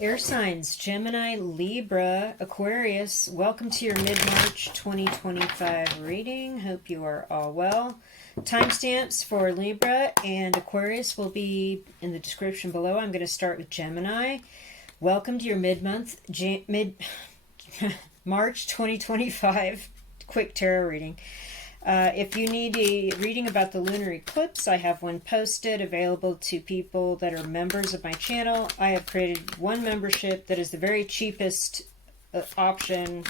Air signs, Gemini, Libra, Aquarius, welcome to your mid-March 2025 reading. Hope you are all well. Timestamps for Libra and Aquarius will be in the description below. I'm going to start with Gemini. Welcome to your mid-March 2025 quick tarot reading. If you need a reading about the lunar eclipse, I have one posted available to people that are members of my channel. I have created one membership that is the very cheapest option,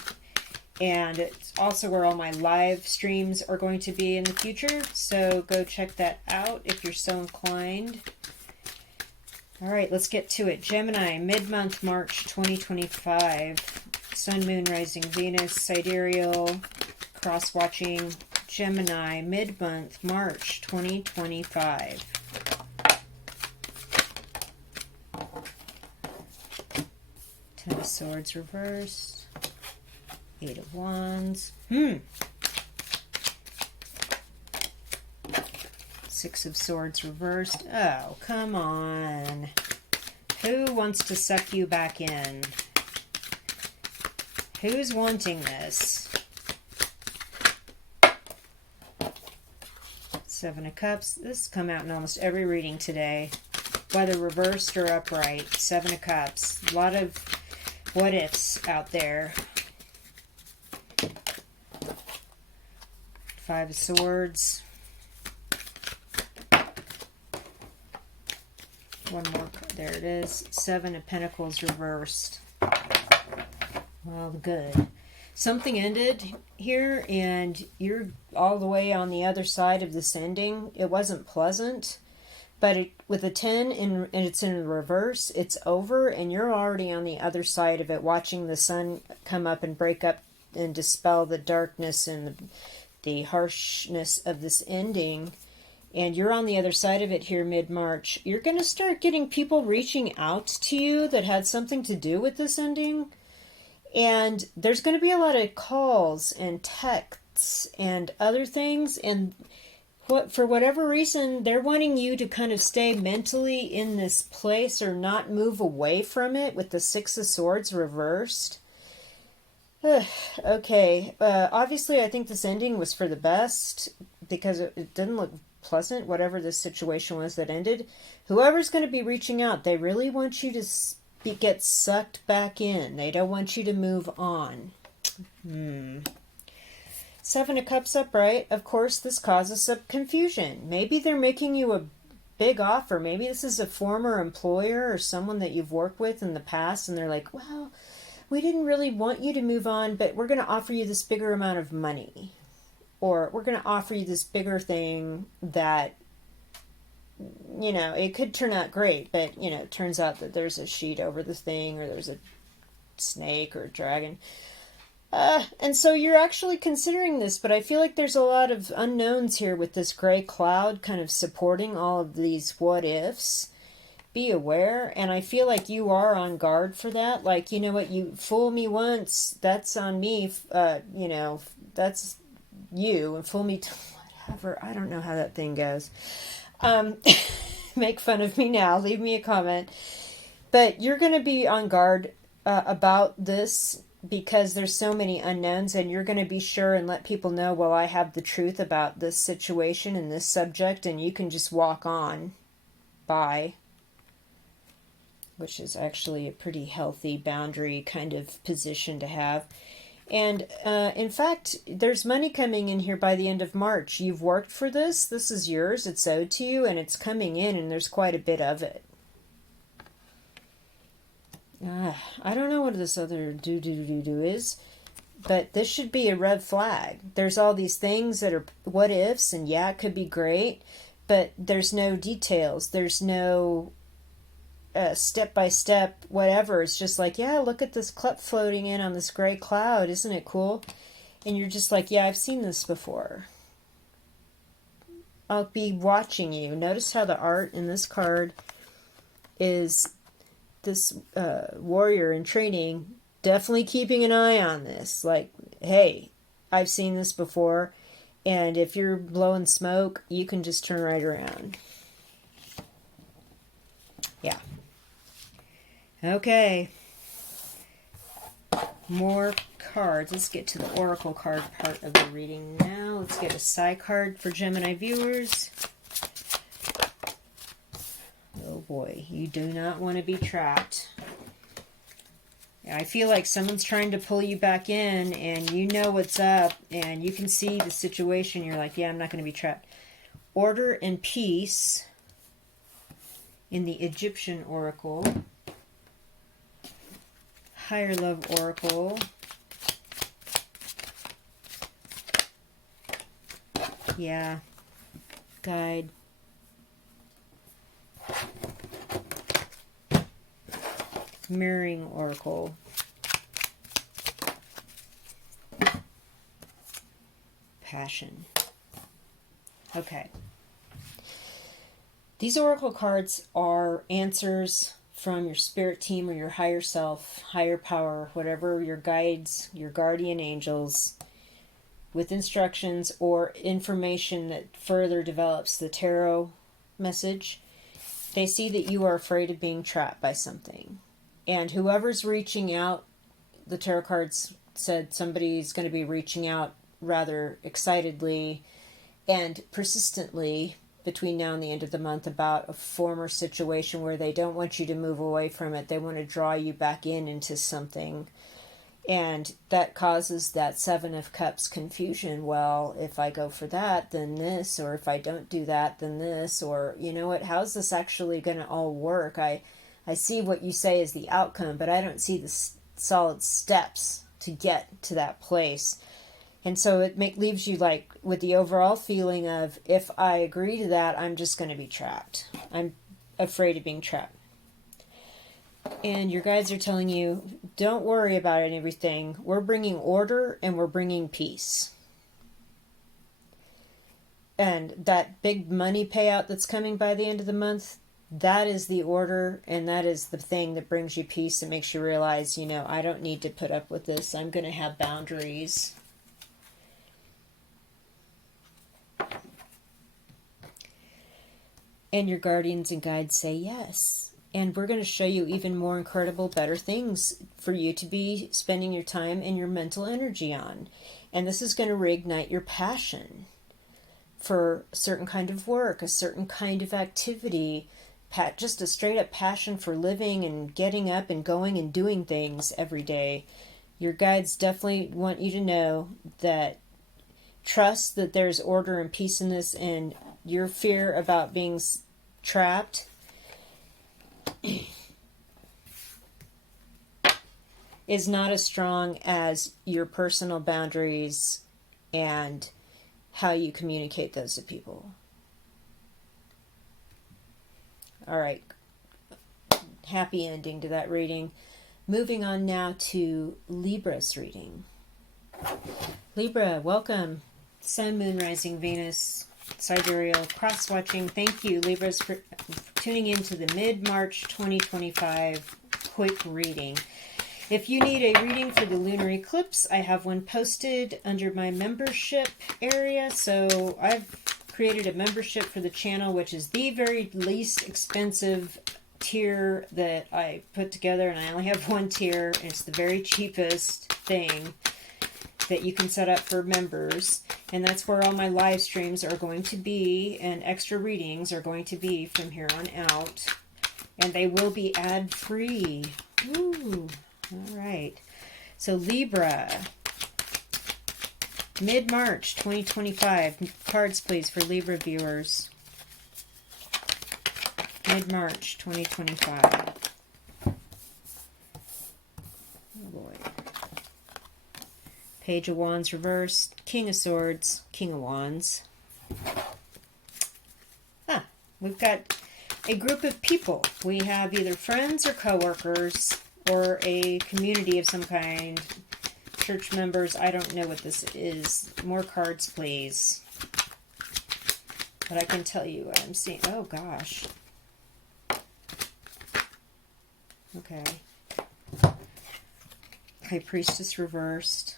and it's also where all my live streams are going to be in the future. So go check that out if you're so inclined. All right, let's get to it. Gemini, mid-month March 2025. Sun, Moon, Rising, Venus, sidereal, cross-watching. Gemini, mid-month, March 2025. Ten of Swords reversed. Eight of Wands. Six of Swords reversed. Oh, come on. Who wants to suck you back in? Who's wanting this? Seven of Cups. This has come out in almost every reading today, whether reversed or upright. Seven of Cups. A lot of what ifs out there. Five of Swords. One more. There it is. Seven of Pentacles reversed. Well, good. Something ended here, and you're all the way on the other side of this ending. It wasn't pleasant, but with a 10 and it's in reverse, it's over, and you're already on the other side of it, watching the sun come up and break up and dispel the darkness and the harshness of this ending. And you're on the other side of it here mid-March. You're going to start getting people reaching out to you that had something to do with this ending. And there's going to be a lot of calls and texts and other things. And for whatever reason, they're wanting you to kind of stay mentally in this place or not move away from it with the Six of Swords reversed. Okay. Obviously, I think this ending was for the best because it didn't look pleasant, whatever this situation was that ended. Whoever's going to be reaching out, they really want you to get sucked back in. They don't want you to move on. Seven of Cups upright. Of course, this causes some confusion. Maybe they're making you a big offer. Maybe this is a former employer or someone that you've worked with in the past, and they're like, well, we didn't really want you to move on, but we're going to offer you this bigger amount of money. Or we're going to offer you this bigger thing that, you know, it could turn out great, but, you know, it turns out that there's a sheet over the thing, or there's a snake or a dragon. And so you're actually considering this, but I feel like there's a lot of unknowns here with this gray cloud kind of supporting all of these what ifs. Be aware, and I feel like you are on guard for that. Like, you know what, you fool me once, that's on me, you know, that's you, and fool me whatever. I don't know how that thing goes. Make fun of me now, leave me a comment. But you're going to be on guard about this because there's so many unknowns, and you're going to be sure and let people know, well, I have the truth about this situation and this subject, and you can just walk on by, which is actually a pretty healthy boundary kind of position to have. And in fact, there's money coming in here by the end of March. You've worked for this. This is yours. It's owed to you, and it's coming in, and there's quite a bit of it. I don't know what this other do is, but this should be a red flag. There's all these things that are what ifs, and yeah, it could be great, but there's no details. There's no step-by-step whatever. It's just like, yeah, look at this cup floating in on this gray cloud. Isn't it cool? And you're just like, yeah, I've seen this before. I'll be watching you. Notice how the art in this card is this warrior in training, definitely keeping an eye on this. Like, hey, I've seen this before, and if you're blowing smoke, you can just turn right around. Yeah. Okay. More cards. Let's get to the oracle card part of the reading now. Let's get a side card for Gemini viewers. Oh boy, you do not want to be trapped. I feel like someone's trying to pull you back in and you know what's up and you can see the situation. You're like, yeah, I'm not going to be trapped. Order and peace in the Egyptian oracle. Higher love oracle. Yeah. Guide. Mirroring oracle. Passion. Okay. These oracle cards are answers from your spirit team or your higher self, higher power, whatever your guides, your guardian angels, with instructions or information that further develops the tarot message. They see that you are afraid of being trapped by something. And whoever's reaching out, the tarot cards said somebody's going to be reaching out rather excitedly and persistently between now and the end of the month about a former situation where they don't want you to move away from it. They want to draw you back into something. And that causes that Seven of Cups confusion. Well, if I go for that, then this, or if I don't do that, then this, or you know what, how's this actually going to all work? I see what you say is the outcome, but I don't see the solid steps to get to that place. And so it leaves you like with the overall feeling of, if I agree to that, I'm just going to be trapped. I'm afraid of being trapped. And your guides are telling you, don't worry about it and everything. We're bringing order and we're bringing peace. And that big money payout that's coming by the end of the month, that is the order and that is the thing that brings you peace and makes you realize, you know, I don't need to put up with this. I'm going to have boundaries. And your guardians and guides say yes. And we're going to show you even more incredible, better things for you to be spending your time and your mental energy on. And this is going to reignite your passion for a certain kind of work, a certain kind of activity, just a straight up passion for living and getting up and going and doing things every day. Your guides definitely want you to know that trust that there's order and peace in this, and your fear about being trapped is not as strong as your personal boundaries and how you communicate those to people. All right. Happy ending to that reading. Moving on now to Libra's reading. Libra, welcome. Sun, Moon, Rising, Venus, Sidereal, cross-watching. Thank you, Libras, for tuning in to the mid-March 2025 quick reading. If you need a reading for the lunar eclipse, I have one posted under my membership area. So I've created a membership for the channel, which is the very least expensive tier that I put together, and I only have one tier, and it's the very cheapest thing that you can set up for members, and that's where all my live streams are going to be, and extra readings are going to be from here on out, and they will be ad-free. Ooh, all right. So Libra, mid-March 2025. Cards, please, for Libra viewers. Mid-March 2025. Oh, boy. Page of Wands reversed, King of Swords, King of Wands. We've got a group of people. We have either friends or coworkers or a community of some kind. Church members. I don't know what this is. More cards, please. But I can tell you what I'm seeing. Oh, gosh. Okay. High Priestess reversed.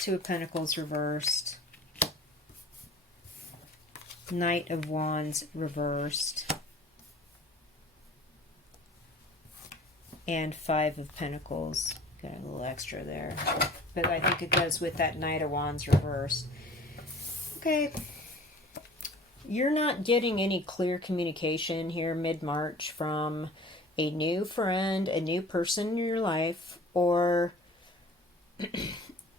Two of Pentacles reversed. Knight of Wands reversed. and Five of Pentacles. Got a little extra there. But I think it goes with that Knight of Wands reversed. Okay. You're not getting any clear communication here mid-March from a new friend, a new person in your life, or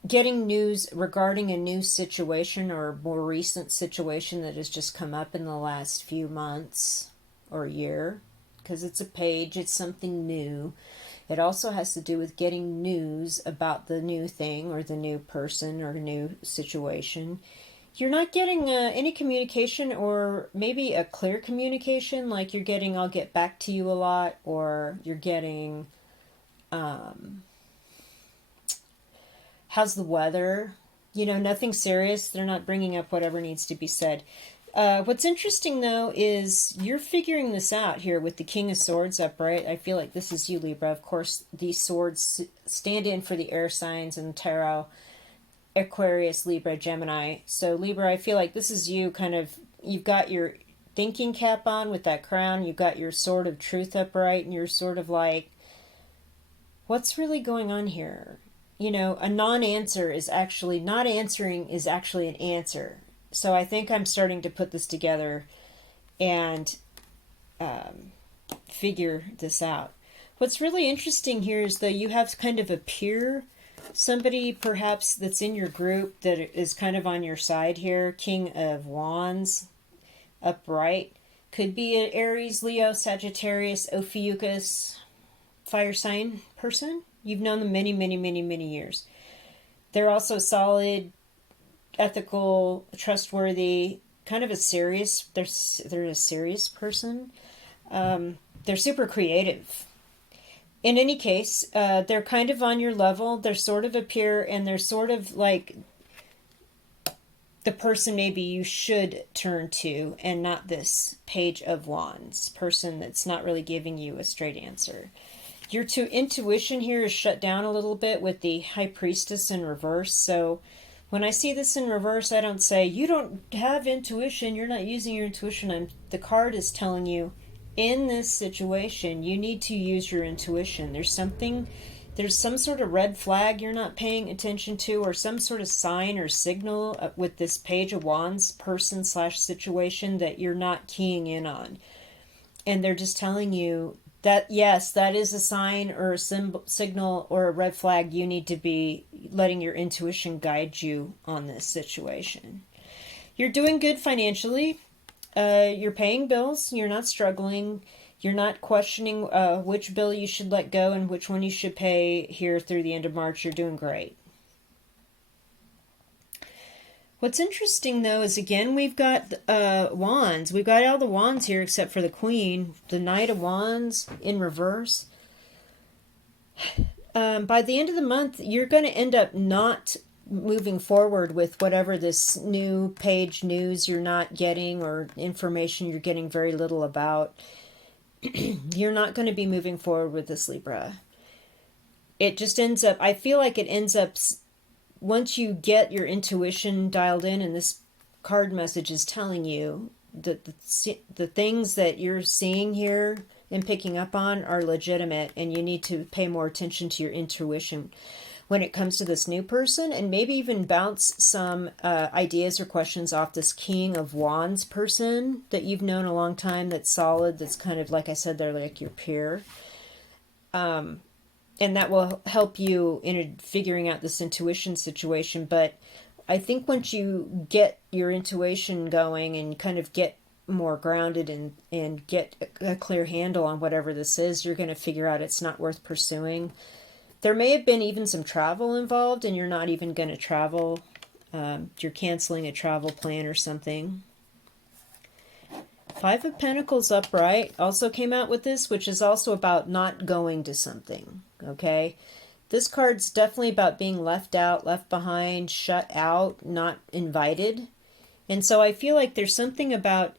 getting news regarding a new situation or more recent situation that has just come up in the last few months or year, because it's a page, it's something new. It also has to do with getting news about the new thing or the new person or new situation. You're not getting any communication, or maybe a clear communication, like you're getting, I'll get back to you a lot, or you're getting, how's the weather? You know, nothing serious. They're not bringing up whatever needs to be said. What's interesting, though, is you're figuring this out here with the King of Swords upright. I feel like this is you, Libra. Of course, these swords stand in for the air signs and tarot. Aquarius, Libra, Gemini. So Libra, I feel like this is you kind of, you've got your thinking cap on with that crown. You've got your sword of truth upright, and you're sort of like, what's really going on here? You know, a non-answer is actually, not answering is actually an answer. So I think I'm starting to put this together and figure this out. What's really interesting here is that you have kind of a peer, somebody perhaps that's in your group that is kind of on your side here. King of Wands upright. Could be an Aries, Leo, Sagittarius, Ophiuchus, fire sign person. You've known them many, many, many, many years. They're also solid, ethical, trustworthy, kind of a serious, they're a serious person. They're super creative. In any case, they're kind of on your level. They're sort of a peer, and they're sort of like the person maybe you should turn to, and not this Page of Wands person that's not really giving you a straight answer. Your intuition here is shut down a little bit with the High Priestess in reverse. So when I see this in reverse, I don't say, you don't have intuition, you're not using your intuition. The card is telling you, in this situation, you need to use your intuition. There's some sort of red flag you're not paying attention to, or some sort of sign or signal with this Page of Wands person / situation that you're not keying in on. And they're just telling you that, yes, that is a sign or a signal or a red flag. You need to be letting your intuition guide you on this situation. You're doing good financially. You're paying bills. You're not struggling. You're not questioning which bill you should let go and which one you should pay here through the end of March. You're doing great. What's interesting, though, is again, we've got wands. We've got all the wands here except for the Queen. The Knight of Wands in reverse. By the end of the month, you're going to end up not moving forward with whatever this new page news you're not getting, or information you're getting very little about. You're not going to be moving forward with this, Libra. It just ends up, I feel like it ends up, once you get your intuition dialed in, and this card message is telling you that the things that you're seeing here and picking up on are legitimate, and you need to pay more attention to your intuition when it comes to this new person, and maybe even bounce some ideas or questions off this King of Wands person that you've known a long time, that's solid, that's kind of, like I said, they're like your peer. And that will help you in figuring out this intuition situation. But I think once you get your intuition going and kind of get more grounded and get a clear handle on whatever this is, you're going to figure out it's not worth pursuing. There may have been even some travel involved, and you're not even going to travel. You're canceling a travel plan or something. Five of Pentacles upright also came out with this, which is also about not going to something, okay? This card's definitely about being left out, left behind, shut out, not invited. And so I feel like there's something about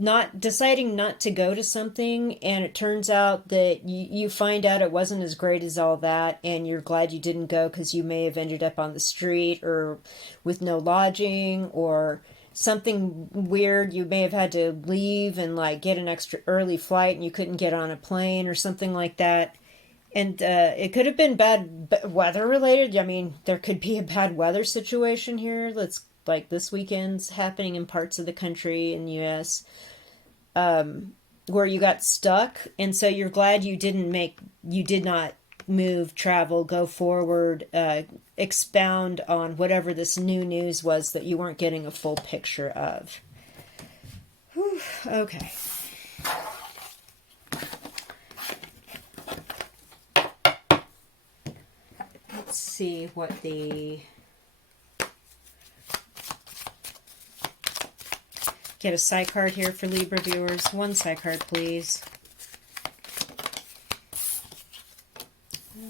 not deciding not to go to something, and it turns out that you find out it wasn't as great as all that, and you're glad you didn't go because you may have ended up on the street or with no lodging or something weird. You may have had to leave and like get an extra early flight and you couldn't get on a plane or something like that. And it could have been bad weather related. I mean, there could be a bad weather situation here. That's like this weekend's happening in parts of the country in the U.S. Where you got stuck. And so you're glad you did not move, travel, go forward, expound on whatever this new news was that you weren't getting a full picture of. Whew, okay. Let's see what the... Get a side card here for Libra viewers. One side card, please.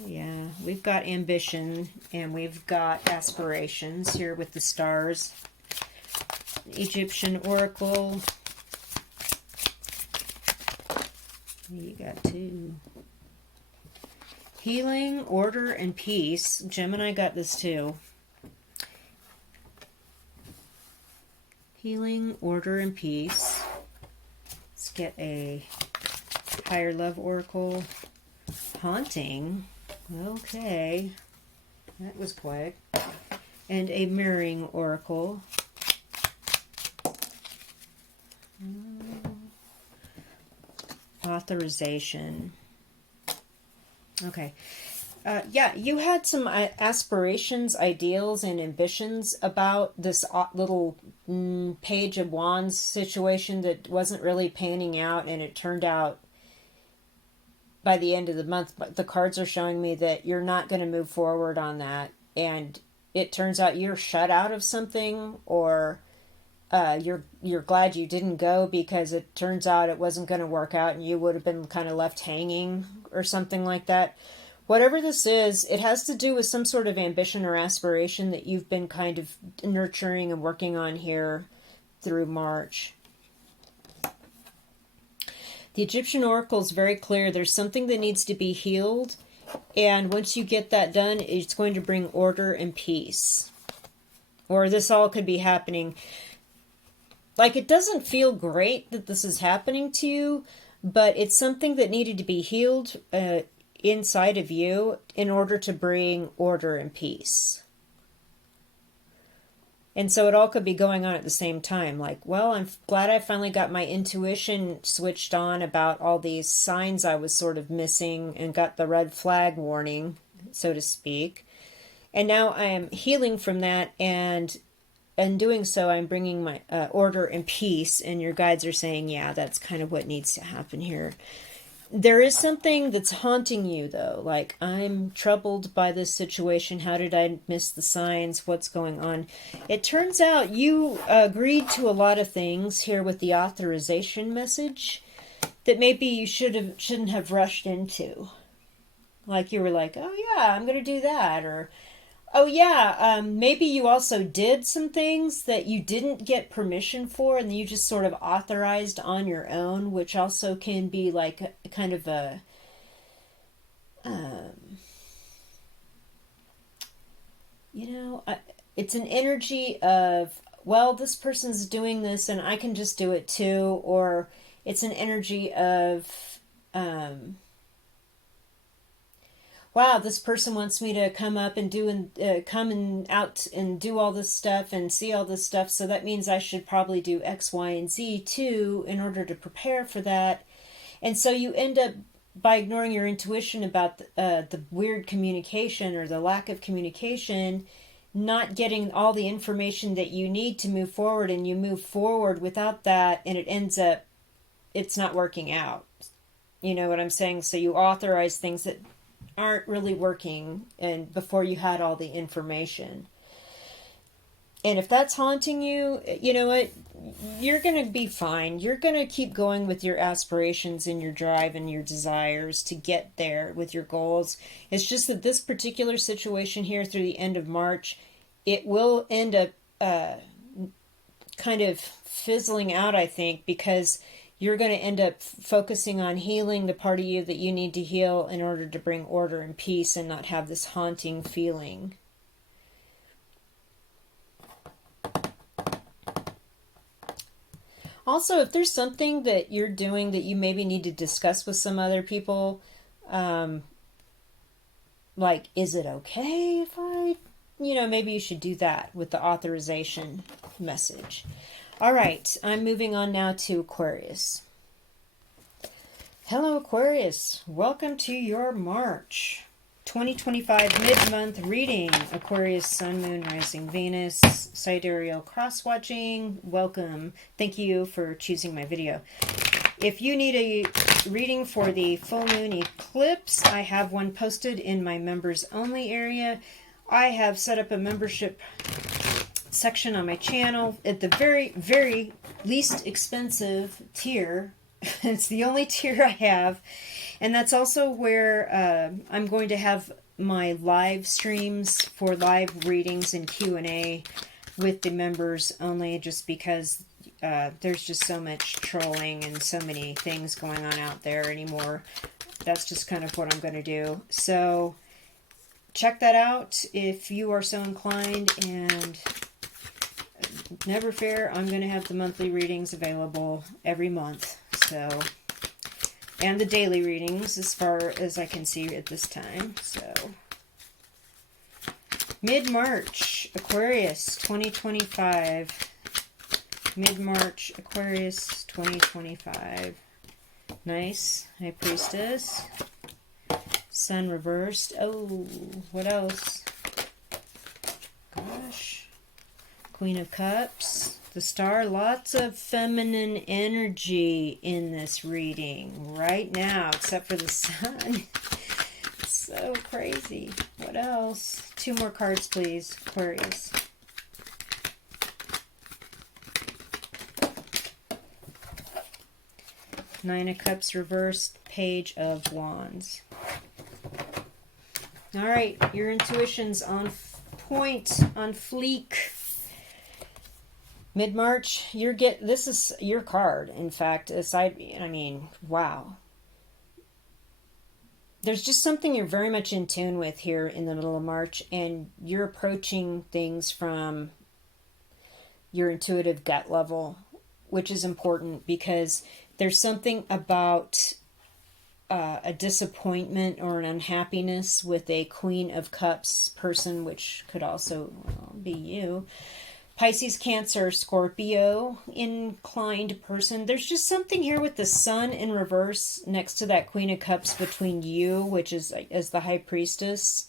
Yeah, we've got ambition and we've got aspirations here with the stars. Egyptian Oracle. You got two. Healing, order, and peace. Gemini got this too. Healing, order, and peace. Let's get a higher love oracle. Haunting. Okay. That was quick. And a mirroring oracle. Authorization. Okay. Yeah, you had some aspirations, ideals, and ambitions about this little Page of Wands situation that wasn't really panning out, and it turned out by the end of the month, the cards are showing me that you're not going to move forward on that, and it turns out you're shut out of something, or you're glad you didn't go because it turns out it wasn't going to work out and you would have been kind of left hanging or something like that. Whatever this is, it has to do with some sort of ambition or aspiration that you've been kind of nurturing and working on here through March. The Egyptian Oracle is very clear. There's something that needs to be healed, and once you get that done, it's going to bring order and peace. Or this all could be happening. Like, it doesn't feel great that this is happening to you, but it's something that needed to be healed inside of you in order to bring order and peace. And so it all could be going on at the same time. Like, well, I'm glad I finally got my intuition switched on about all these signs I was sort of missing and got the red flag warning, so to speak. And now I am healing from that, and in doing so, I'm bringing my order and peace, and your guides are saying, yeah, that's kind of what needs to happen here. There is something that's haunting you, though. Like, I'm troubled by this situation. How did I miss the signs? What's going on? It turns out you agreed to a lot of things here with the authorization message that maybe you shouldn't have rushed into. Like, you were like, oh, yeah, I'm going to do that. Or, oh, yeah, maybe you also did some things that you didn't get permission for and you just sort of authorized on your own, which also can be like a kind of a, it's an energy of, well, this person's doing this and I can just do it too. Or it's an energy of, wow, this person wants me to come up and come and out and do all this stuff and see all this stuff. So that means I should probably do X, Y, and Z too in order to prepare for that. And so you end up, by ignoring your intuition about the weird communication or the lack of communication, not getting all the information that you need to move forward, and you move forward without that, and it ends up, it's not working out. You know what I'm saying? So you authorize things that aren't really working, and before you had all the information. And if that's haunting you, you know what? You're going to be fine. You're going to keep going with your aspirations and your drive and your desires to get there with your goals. It's just that this particular situation here through the end of March, it will end up kind of fizzling out, I think, because you're going to end up focusing on healing the part of you that you need to heal in order to bring order and peace and not have this haunting feeling. Also, if there's something that you're doing that you maybe need to discuss with some other people, like, is it okay if maybe you should do that with the authorization message. All right, I'm moving on now to Aquarius. Hello, Aquarius. Welcome to your March 2025 mid-month reading. Aquarius, Sun, Moon, Rising, Venus, sidereal cross-watching. Welcome. Thank you for choosing my video. If you need a reading for the full moon eclipse, I have one posted in my members only area. I have set up a membership section on my channel at the very, very least expensive tier. It's the only tier I have. And that's also where I'm going to have my live streams for live readings and Q&A with the members only, just because there's just so much trolling and so many things going on out there anymore. That's just kind of what I'm going to do. So check that out if you are so inclined, and never fear, I'm going to have the monthly readings available every month. So, and the daily readings as far as I can see at this time. So, mid-March, Aquarius 2025. Mid-March, Aquarius 2025. Nice. High Priestess. Sun reversed. Oh, what else? Gosh. Queen of Cups. The Star. Lots of feminine energy in this reading right now, except for the Sun. It's so crazy. What else? 2 more cards, please, Aquarius. Nine of Cups reversed. Page of Wands. All right, your intuition's on point, on fleek. Mid-March, this is your card. In fact, wow. There's just something you're very much in tune with here in the middle of March, and you're approaching things from your intuitive gut level, which is important because there's something about a disappointment or an unhappiness with a Queen of Cups person, which could also be you. Pisces, Cancer, Scorpio, inclined person. There's just something here with the Sun in reverse next to that Queen of Cups between you, which is as the High Priestess.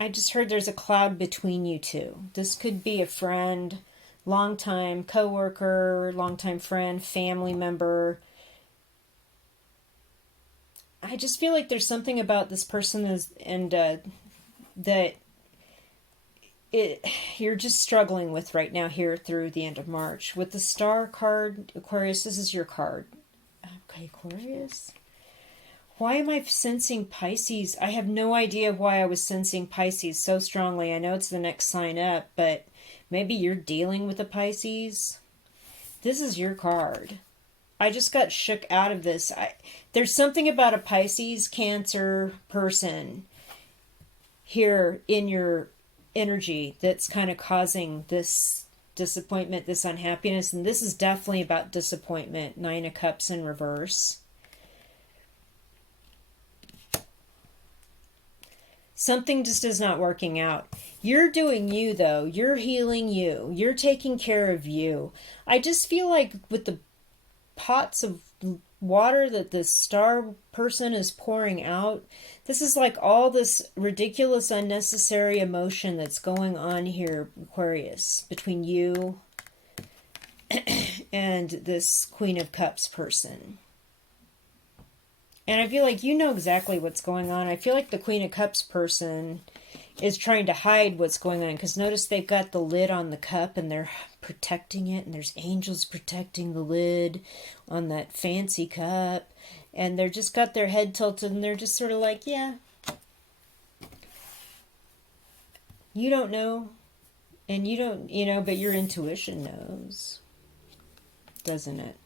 I just heard there's a cloud between you two. This could be a friend, longtime coworker, longtime friend, family member. I just feel like there's something about this person that you're just struggling with right now here through the end of March. With the Star card, Aquarius, this is your card. Okay, Aquarius. Why am I sensing Pisces? I have no idea why I was sensing Pisces so strongly. I know it's the next sign up, but maybe you're dealing with a Pisces. This is your card. I just got shook out of this. There's something about a Pisces, Cancer person here in your energy that's kind of causing this disappointment, this unhappiness, and this is definitely about disappointment. 9 of Cups in reverse. Something just is not working out. You're doing you, though. You're healing you. You're taking care of you. I just feel like with the pots of water that this Star person is pouring out, this is like all this ridiculous, unnecessary emotion that's going on here, Aquarius, between you and this Queen of Cups person. And I feel like you know exactly what's going on. I feel like the Queen of Cups person is trying to hide what's going on. Because notice they've got the lid on the cup and they're protecting it. And there's angels protecting the lid on that fancy cup. And they're just got their head tilted and they're just sort of like, yeah. You don't know. And you don't, but your intuition knows. Doesn't it?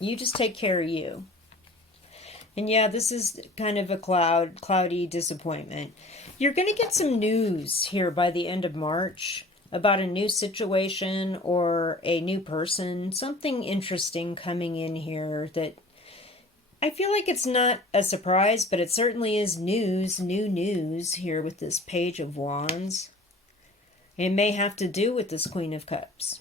You just take care of you. And yeah, this is kind of a cloudy disappointment. You're going to get some news here by the end of March. about a new situation or a new person. Something interesting coming in here that I feel like it's not a surprise, but it certainly is news, new news here with this Page of Wands. It may have to do with this Queen of Cups.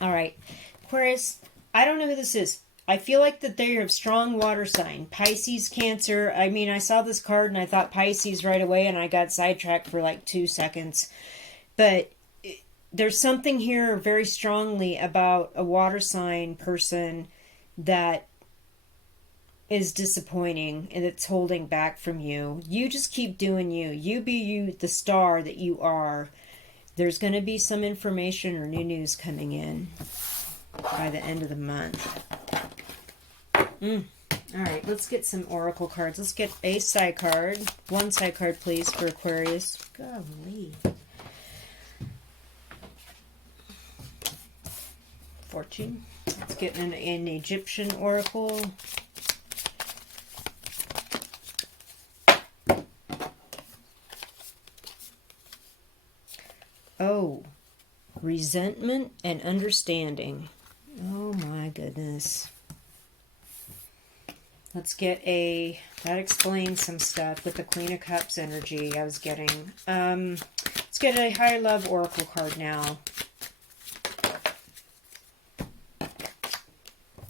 All right, Aquarius, I don't know who this is. I feel like that they are a strong water sign. Pisces, Cancer. I mean, I saw this card and I thought Pisces right away and I got sidetracked for like 2 seconds. But there's something here very strongly about a water sign person that is disappointing and it's holding back from you. You just keep doing you. You be you, the star that you are. There's going to be some information or new news coming in by the end of the month. All right, let's get some oracle cards. Let's get a side card. One side card, please, for Aquarius. Golly. Fortune. Let's get an Egyptian oracle. Oh, resentment and understanding. Oh my goodness. Let's get a, that explains some stuff with the Queen of Cups energy I was getting. Let's get a Higher Love oracle card now.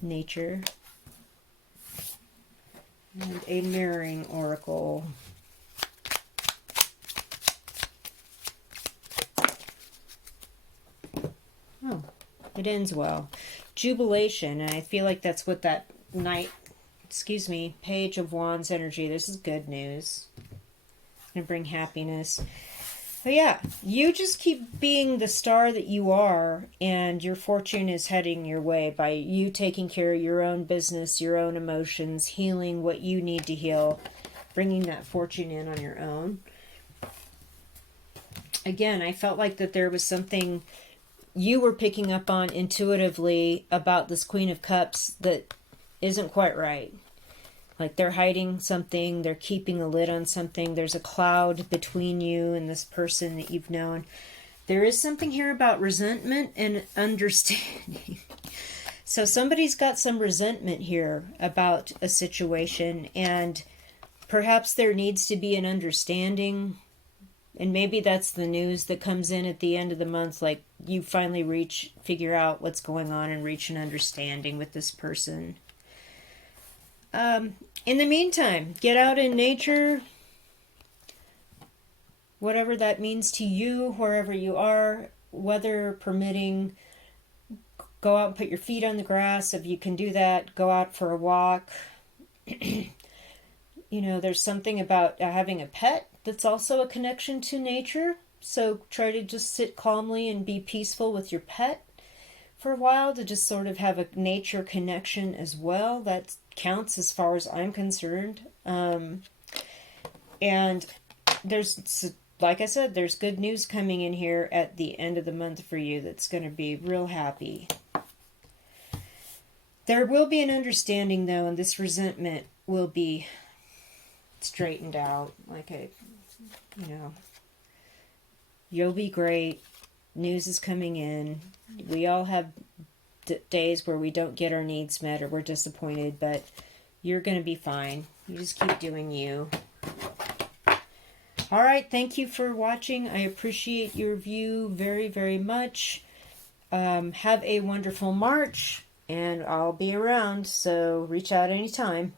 Nature. And a mirroring oracle. Oh, it ends well. Jubilation, and I feel like that's what that Page of Wands energy. This is good news. It's going to bring happiness. But yeah, you just keep being the star that you are, and your fortune is heading your way by you taking care of your own business, your own emotions, healing what you need to heal, bringing that fortune in on your own. Again, I felt like that there was something you were picking up on intuitively about this Queen of Cups that isn't quite right. Like they're hiding something, they're keeping a lid on something, there's a cloud between you and this person that you've known. There is something here about resentment and understanding. So somebody's got some resentment here about a situation, and perhaps there needs to be an understanding. And maybe that's the news that comes in at the end of the month, like you finally figure out what's going on and reach an understanding with this person. In the meantime, get out in nature, whatever that means to you, wherever you are, weather permitting. Go out and put your feet on the grass if you can do that. Go out for a walk. You know, there's something about having a pet that's also a connection to nature. So try to just sit calmly and be peaceful with your pet for a while to just sort of have a nature connection as well. That counts as far as I'm concerned. And there's, like I said, there's good news coming in here at the end of the month for you that's going to be real happy. There will be an understanding though, and this resentment will be straightened out. You'll be great. News is coming in. We all have days where we don't get our needs met or we're disappointed, but you're going to be fine. You just keep doing you. All right, thank you for watching. I appreciate your view very, very much. Have a wonderful March, and I'll be around, so reach out anytime.